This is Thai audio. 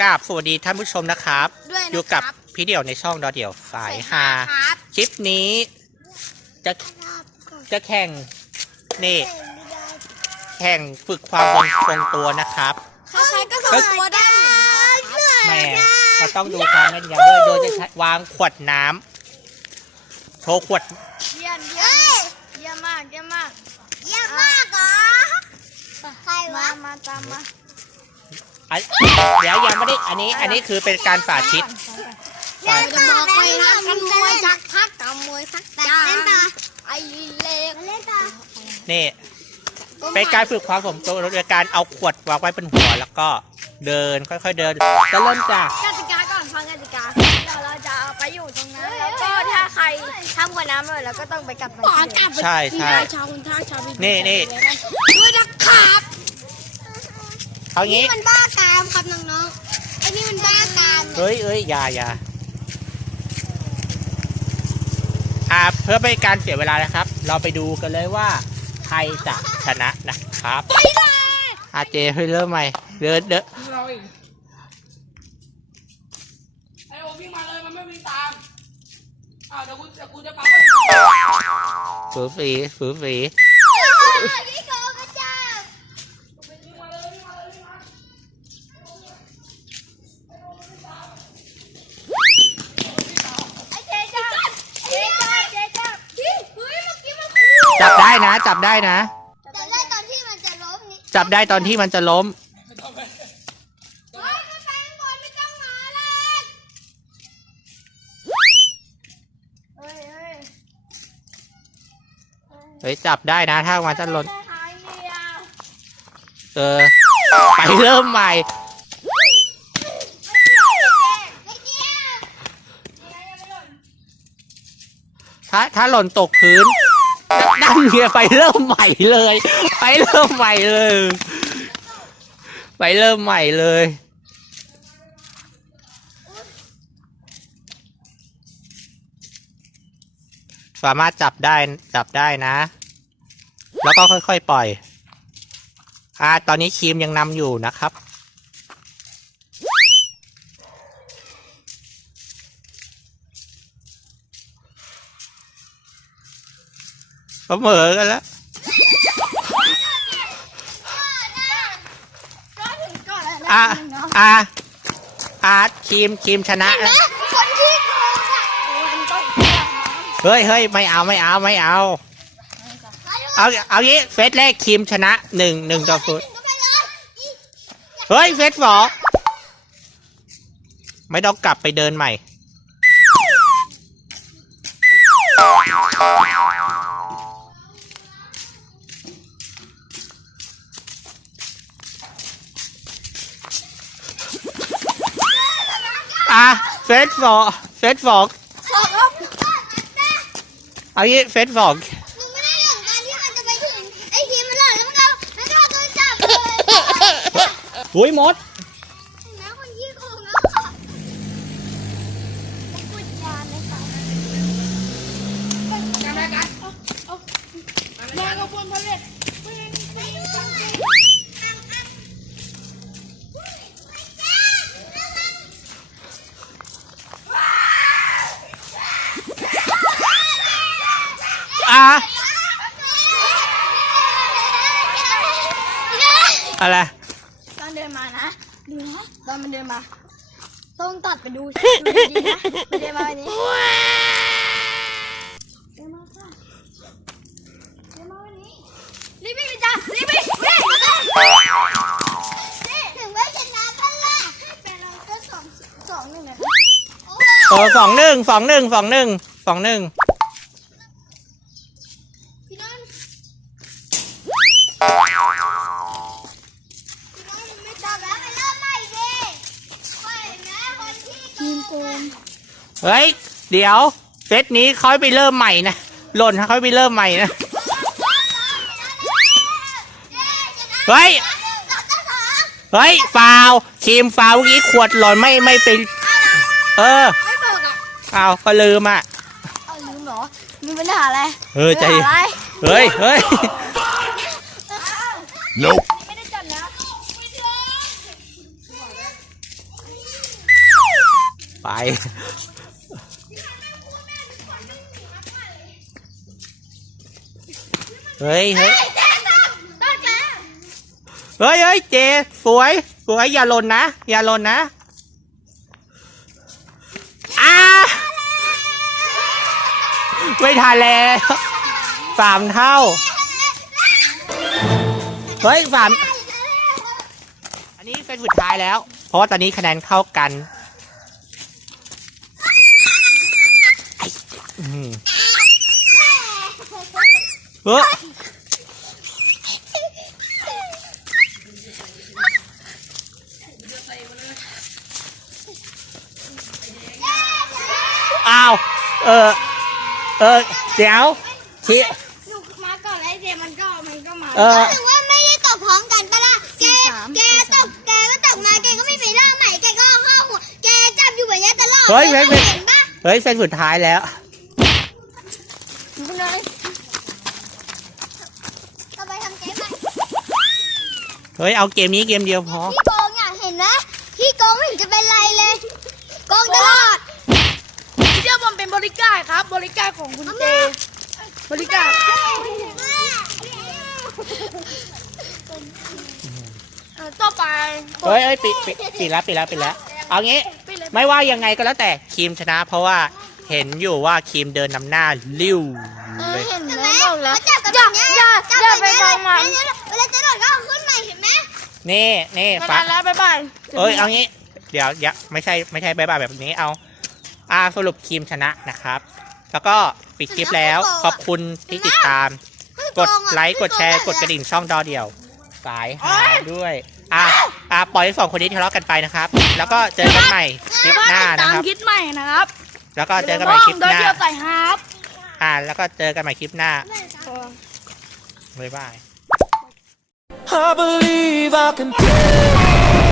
กราบสวัสดีท่านผู้ชมนะครับ ด้วยนะอยู่กับครับพี่เดี่ยวในช่องดอเดี่ยวสายฮาครับคลิปนี้ จะจะแข่งนี่แข่งฝึกความทรงตัวนะครับ ใครๆก็ทรงตัวได้หมดนะครับแหม่ก็ต้องดูความแม่นยำด้วยโดยจะใช้วางขวดน้ำโชว์ขวดเยี่ยมเยี่ยมเยี่ยมมากเยี่ยมมากเยี่ยมมากเหรอใครวะมามาตามมา อันเดี๋ยวยังไม่ได้อันนี้อันนี้คือเป็นการสาธิต อยากจะบอกไปนะกันมวยจักพักกับมวยพักจ้าไอ้เล็กเล่นต่อนี่ เป็นการฝึกความสมตัวโดยการเอาขวดวางไว้บนหัวแล้วก็เดินค่อยๆเดินจะเริ่มจากกติกาก่อนฟังกติกาเดี๋ยวเราจะเอาไปอยู่ตรงนั้นแล้วก็ถ้าใครทำขวดน้ำเลยเราก็ต้องไปกลับขอกลับใช่ใช่ชาวคุณท่าชาวบินี่นี่ด้วยนะครับ เอางี้มันบ้ากามครับน้องๆไอ้นี่มันบ้ากามเฮ้ยเอ้ยอย่าอย่าอ่าเพื่อไม่ให้การเสียเวลานะครับ เราไปดูกันเลยว่า ใครจะชนะนะครับไปเลยอาเจให้เริ่มใหม่เดินเดินเราอีกไอโอวิ่งมาเลยมันไม่วิ่งตามอ้าวเดี๋ยวกูเดี๋ยวกูจะปั๊มมันฝือฝีฝือฝีพี่โกกระจ้า วิ่งมาเลยวิ่งมาเลยวิ่งมา ไอ้เจ๊จ้าเจ๊จ้าเจ๊จ้าเฮ้ยเมื่อกี้มัน จับได้นะ จับได้นะ จับได้ตอนที่มันจะล้มนี่จับได้ตอนที่มันจะล้มไม่ต้องไปเฮ้ยมันไปข้างบนไม่ต้องมาเลยเฮ้ยเฮ้ยเฮ้ยจับได้นะ ถ้ามันจะหล่นได้หายเดียวเออ ไปเริ่มใหม่ ไม่เกี่ยว ถ้าถ้าหล่นตกพื้น นั่นเงียไปเริ่มใหม่เลย ไปเริ่มใหม่เลย ไปเริ่มใหม่เลยสามารถจับได้จับได้นะ แล้วก็ค่อยๆปล่อย อ่า ตอนนี้ครีมยังนำอยู่นะครับ เสมอกันแล้วก็ถึงก่อนแล้วนะอะเนาะอะอาร์ตครีมครีมชนะแล้วคนที่โกงอะมันต้องเกี่ยวนะเฮ้ยเฮ้ยไม่เอาไม่เอาไม่เอา เอาเอางี้เฟสแรกครีมชนะหนึ่งหนึ่งต่อศูนย์ก็ไปเลยอีเฮ้ยเฟสสองไม่ต้องกลับไปเดินใหม่ อะเฟสสองเฟสสองสองแล้วเอางี้เฟสสองมึงไม่ได้หลงตอนที่มันจะไปถึงไอ้ทีมมันหลอดแล้วมันก็แล้วก็เอาตัวจับเลยหุยมดนะคนที่โกงแล้วพูดยาไหมคะจำได้กันแรงกระบวนผลิตอะ อะไร ตอนเดินมานะดูนะตอนมันเดินมา ต้องตัดไปดูดูดีๆนะมันเดินมาแบบนี้เดินมาค่ะเดินมาแบบนี้รีบวิ่งเลยจ้ะรีบวิ่งวิ่งนี่ถึงไม่ชนะกันละแต่เราก็สองสองหนึ่งนะเออสองหนึ่งสองหนึ่งสองหนึ่งสองหนึ่ง เฮ้ย เดี๋ยว เซตนี้เขาให้ไปเริ่มใหม่นะ หล่นเขาให้ไปเริ่มใหม่นะ เฮ้ย เฮ้ยฟาวครีมฟาวเมื่อกี้ขวดหล่นไม่ไม่เป็น เออไม่บอกอะเอาก็ลืมอะเอาลืมเหรอ มีปัญหาอะไรเออใจ ปัญหาอะไรเฮ้ยเฮ้ย Nope ไม่ได้จัดนะไป เฮ้ยเฮ้ยเจ๊ต้องต้องเจ๊เฮ้ยเฮ้ยเจ สวย สวย อย่าหล่นนะ อย่าหล่นนะอ้าไม่ทันแล้วสามเท่า เฮ้ยสามอันนี้เป็นสุดท้ายแล้ว เพราะว่าตอนนี้คะแนนเข้ากันไอ้อื้อหือเฮ้ย อ้าว เออ เออเดี๋ยวทีหนูมาก่อนแล้วไอ้เจมันก็มันก็มาเออถึงว่าไม่ได้ตกพร้อมกันปะล่ะแกแกตกแกก็ตกมาแกก็ไม่ไปเริ่มใหม่แกก็เข้าหัวแกจับอยู่แบบนี้ตลอดเฮ้ยเฮ้ยเฮ้ยเห็นปะเฮ้ยเส้นสุดท้ายแล้ว ดูเลยต่อไปทำเกมใหม่เฮ้ยเอาเกมนี้เกมเดียวพอ พี่โกงอะเห็นไหมพี่โกงไม่เห็นจะเป็นไรเลยโกงตลอด เชื่อผมเป็นบริการครับ บริการของคุณเจ บริการเอ่อต่อไปเฮ้ยเฮ้ยปิดปิดปิดแล้วปิดแล้วปิดแล้ว เอางี้ไม่ว่ายังไงก็แล้วแต่ครีมชนะ เพราะว่าเห็นอยู่ว่าครีมเดินนำหน้าลิ้วเลยเห็นไหมเขาจับกันแบบเนี้ยอย่าจับอย่าแบบไปเนี้ยมองมันเวลาจะโดดก็เอาขึ้นใหม่เห็นไหมนี่นี่ไม่ฟ้าทันแล้วบ๊ายบาย เอ้ยเอางี้ เดี๋ยวอย่าไม่ใช่ไม่ใช่บายบายแบบนี้เอา อ่าสรุปครีมชนะนะครับ แล้วก็ปิดคลิปแล้วขอบคุณที่ติดตาม กดไลค์กดแชร์กดกระดิ่งช่องดอเดี่ยว สายหาด้วยอะอะปล่อยให้สองคนนี้ทะเลาะกันไปนะครับ แล้วก็เจอกันใหม่คลิปหน้าตานะมครับคิดใหม่นะครับ แล้วก็เจอกันใหม่คลิปโดหยน้าเดียวใส่ฮาร์ปอ่าแล้วก็เจอกันใหม่คลิปหน้าบ๊ายบาย I believe I can fly.